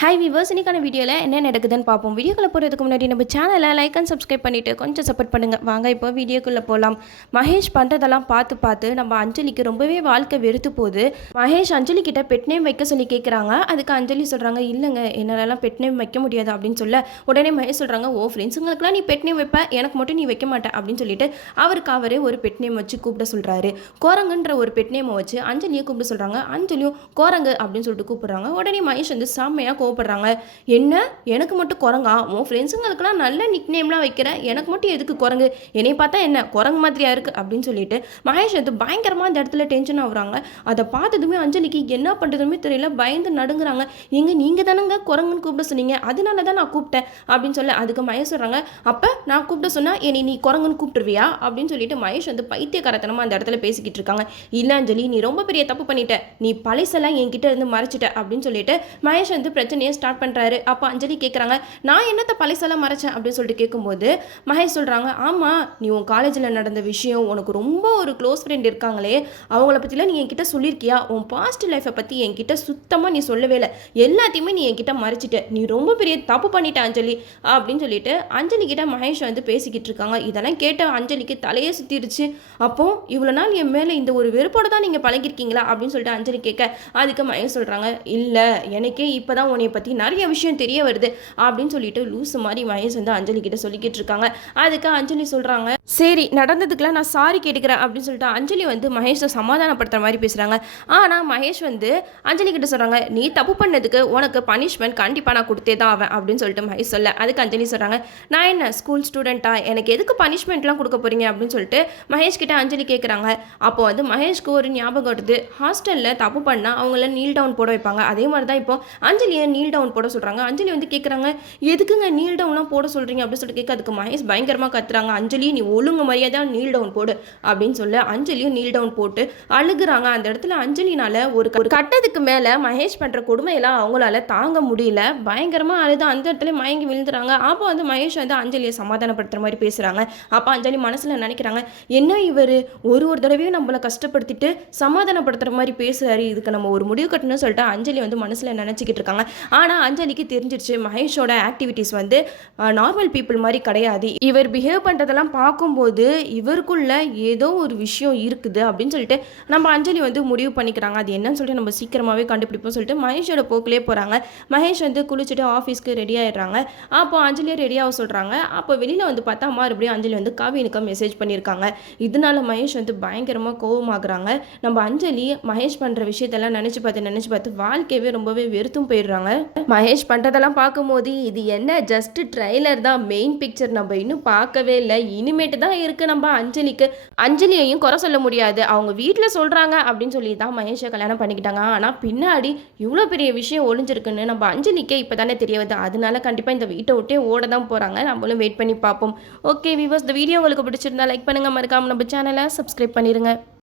Hi viewers, இன்னைக்கான வீடியோவில் என்ன நடக்குதுன்னு பார்ப்போம். வீடியோக்குள்ளே போகிறதுக்கு முன்னாடி நம்ம சேனலை லைக் அண்ட் சப்ஸ்கிரைப் பண்ணிவிட்டு கொஞ்சம் சப்போர்ட் பண்ணுங்கள். வாங்க இப்போ வீடியோக்குள்ளே போகலாம். மகேஷ் பண்ணுறதெல்லாம் பார்த்து நம்ம அஞ்சலிக்கு ரொம்பவே வாழ்க்கை வெறுத்து போகுது. மகேஷ் அஞ்சலி கிட்ட பெட் நேம் வைக்க சொல்லி கேட்குறாங்க. அதுக்கு அஞ்சலி சொல்கிறாங்க, இல்லைங்க என்னாலலாம் பெட் நேம் வைக்க முடியாது அப்படின்னு சொல்ல, உடனே மகேஷ் சொல்கிறாங்க, ஓ ஃப்ரெண்ட்ஸுங்களுக்குலாம் நீ பெட் நேம் வைப்ப, எனக்கு மட்டும் நீ வைக்க மாட்டேன் அப்படின்னு சொல்லிட்டு அவருக்கு அவரே ஒரு பெட் நேம் வச்சு கூப்பிட சொல்கிறாரு. கோரங்குன்ற ஒரு பெட் நேமை வச்சு அஞ்சலியை கூப்பிட சொல்கிறாங்க. அஞ்சலியும் கோரங்கு அப்படின்னு சொல்லிட்டு கூப்பிட்றாங்க. உடனே மகேஷ் வந்து செம்மையாக கோவப்படுறாங்க. என்ன எனக்கு மட்டும் குரங்கா? உன் ஃப்ரெண்ட்ஸுங்களுக்குலாம் நல்ல நிக் நேம்லாம் வைக்கிற, எனக்கு மட்டும் எதுக்கு குரங்கு? என்னை பார்த்தா என்ன குரங்கு மாதிரியா இருக்குது அப்படின்னு சொல்லிட்டு மகேஷ் வந்து பயங்கரமாக அந்த இடத்துல டென்ஷன் ஆகுறாங்க. அதை பார்த்ததுமே அஞ்சலிக்கு என்ன பண்ணுறதுமே தெரியல, பயந்து நடுங்குறாங்க. நீங்கள் தானங்க குரங்குன்னு கூப்பிட சொன்னீங்க, அதனால தான் நான் கூப்பிட்டேன் அப்படின்னு சொல்ல, அதுக்கு மகேஷ் சொல்கிறாங்க, அப்போ நான் கூப்பிட சொன்னால் என்னை நீ குரங்குன்னு கூப்பிட்டுருவியா அப்படின்னு சொல்லிட்டு மகேஷ் வந்து பைத்தியக்காரத்தனமாக அந்த இடத்துல பேசிக்கிட்டு இருக்காங்க. இல்லை அஞ்சலி, நீ ரொம்ப பெரிய தப்பு பண்ணிட்ட, நீ பழசெல்லாம் என்கிட்ட இருந்து மறைச்சிட்ட அப்படின்னு சொல்லிட்டு மகேஷ் வந்து பிரச்சனையை ஸ்டார்ட் பண்ணுறாரு. அப்போ அஞ்சலி கேட்குறாங்க, நான் என்னத்தை பழசெல்லாம் மறைச்சேன் அப்படின்னு சொல்லிட்டு கேட்கும்போது மகேஷ் சொல்கிறாங்க, ஆமாம் நீ உன் காலேஜில் நடந்த விஷயம், உனக்கு ரொம்ப ஒரு க்ளோஸ் ஃப்ரெண்ட் இருக்காங்களே அவங்கள பற்றிலாம் நீ என்கிட்ட சொல்லியிருக்கியா? உன் பாஸ்ட் லைஃப்பை பற்றி என்கிட்ட சுத்தமாக நீ சொல்லவே இல்லை, எல்லாத்தையுமே நீ என்கிட்ட மறைச்சிட்ட, நீ ரொம்ப பெரிய தப்பு பண்ணிட்ட அஞ்சலி அப்படின்னு சொல்லிட்டு அஞ்சலி கிட்ட மகேஷ் வந்து பேசிக்கிட்டு இருக்காங்க. இதெல்லாம் கேட்ட அஞ்சலிக்கு தலையே சுற்றிருச்சு. அப்போ இவ்வளோ நாள் என் மேலே இந்த ஒரு வெறுப்போடு தான் நீங்கள் பழகிருக்கீங்களா அப்படின்னு சொல்லிட்டு அஞ்சலி கேட்க, அதுக்கு மகேஷ் சொல்கிறாங்க, இல்லை எனக்கே இப்போ தான் உன்னை பற்றி நிறைய விஷயம் தெரிய வருது அப்படின்னு சொல்லிட்டு லூஸ் மாதிரி மகேஷ் வந்து அஞ்சலி கிட்ட சொல்லிக்கிட்டு இருக்காங்க. அதுக்கு அஞ்சலி சொல்கிறாங்க, சரி நடந்ததுக்குலாம் நான் சாரி கேட்டுக்கிறேன் அப்படின்னு சொல்லிட்டு அஞ்சலி வந்து மகேஷை சமாதானப்படுத்துகிற மாதிரி பேசுகிறாங்க. ஆனால் மகேஷ் வந்து அஞ்சலி கிட்ட சொல்கிறாங்க, நீ தப்பு பண்ணதுக்கு உனக்கு பனிஷ்மெண்ட் கண்டிப்பாக நான் கொடுத்தே தான் ஆவேன் அப்படின்னு சொல்லிட்டு மகேஷ் சொல்ல, அதுக்கு அஞ்சலி சொல்கிறாங்க, நான் என்ன ஸ்கூல் ஸ்டூடெண்ட்டா, எனக்கு எதுக்கு பனிஷ்மெண்ட்லாம் கொடுக்க போகிறீங்க அப்படின்னு சொல்லிட்டு மகேஷ் கிட்ட அஞ்சலி கேட்குறாங்க. அப்போ வந்து மகேஷ்க்கு ஒரு ஞாபகம் வருது, ஹாஸ்டலில் தப்பு பண்ணால் அவங்கள நீல் டவுன் போட வைப்பாங்க, அதே மாதிரி தான் இப்போ அஞ்சலியை நீல் டவுன் போட சொல்கிறாங்க. அஞ்சலி வந்து கேட்குறாங்க, எதுக்குங்க நீல் டவுன்லாம் போட சொல்கிறீங்க அப்படின்னு சொல்லிட்டு கேட்க, அதுக்கு மகேஷ் பயங்கரமாக கத்துறாங்க, அஞ்சலி நீ ஒழுங்கு மரியாதை நீல் டவுன் போடு அப்படின்னு சொல்ல அஞ்சலியும் நீல் டவுன் போட்டு அழுகுறாங்க. அந்த இடத்துல அஞ்சலினால ஒரு கட்டத்துக்கு மேலே மகேஷ் பண்ணுற கொடுமையெல்லாம் அவங்களால தாங்க முடியல, பயங்கரமாக அழுது அந்த இடத்துல மயங்கி விழுந்துறாங்க. அப்போ வந்து மகேஷ் வந்து அஞ்சலியை சமாதானப்படுத்துகிற மாதிரி பேசுகிறாங்க. அப்போ அஞ்சலி மனசில் நினைக்கிறாங்க, என்ன இவர் ஒரு தடவையும் நம்மளை கஷ்டப்படுத்திட்டு சமாதானப்படுத்துகிற மாதிரி பேசுகிறாரு, இதுக்கு நம்ம ஒரு முடிவு கட்டணும்னு சொல்லிட்டு அஞ்சலி வந்து மனசில் நினச்சிக்கிட்டு இருக்காங்க. ஆனால் அஞ்சலிக்கு தெரிஞ்சிருச்சு மகேஷோட ஆக்டிவிட்டீஸ் வந்து நார்மல் பீப்புள் மாதிரி கிடையாது, இவர் பிஹேவ் பண்ணுறதெல்லாம் பார்க்கும்போது இவருக்குள்ள ஏதோ ஒரு விஷயம் இருக்குது அப்படின்னு சொல்லிட்டு நம்ம அஞ்சலி வந்து முடிவு பண்ணிக்கிறாங்க. அது என்னன்னு சொல்லிட்டு நம்ம சீக்கிரமாகவே கண்டுபிடிப்போம் சொல்லிட்டு மகேஷோட போக்கிலே போகிறாங்க. மகேஷ் வந்து குளிச்சுட்டு ஆஃபீஸ்க்கு ரெடி ஆகிடுறாங்க. அப்போ அஞ்சலியை ரெடியாக சொல்கிறாங்க. அப்போ வெளியில் வந்து பார்த்தா மறுபடியும் அஞ்சலி வந்து காவியனுக்கு மெசேஜ் பண்ணியிருக்காங்க. இதனால மகேஷ் வந்து பயங்கரமாக கோவமாகறாங்க. நம்ம அஞ்சலி மகேஷ் பண்ணுற விஷயத்தெல்லாம் நினச்சி பார்த்து வாழ்க்கையவே ரொம்பவே வெறுத்தும் போயிடுறாங்க. மகேஷ் பண்ணுறதெல்லாம் பார்க்கும்போது இது என்ன ஜஸ்ட் ட்ரைலர் தான், மெயின் பிக்சர் நம்ம இன்னும் பார்க்கவே இல்லை, இனிமேட்டு தான் இருக்குது. நம்ம அஞ்சலியையும் குறை சொல்ல முடியாது, அவங்க வீட்டில் சொல்கிறாங்க அப்படின்னு சொல்லி தான் மகேஷை கல்யாணம் பண்ணிக்கிட்டாங்க. ஆனால் பின்னாடி இவ்வளோ பெரிய விஷயம் ஒளிஞ்சிருக்குன்னு நம்ம அஞ்சலிக்கே இப்போ தானே தெரிய வருது. அதனால கண்டிப்பாக இந்த வீட்டை விட்டே ஓட தான் போகிறாங்க. நம்மளும் வெயிட் பண்ணி பார்ப்போம். ஓகே வீவர்ஸ், இந்த வீடியோ உங்களுக்கு பிடிச்சிருந்தா லைக் பண்ணுங்கள், மறக்காமல் நம்ம சேனலை சப்ஸ்கிரைப் பண்ணிடுங்க.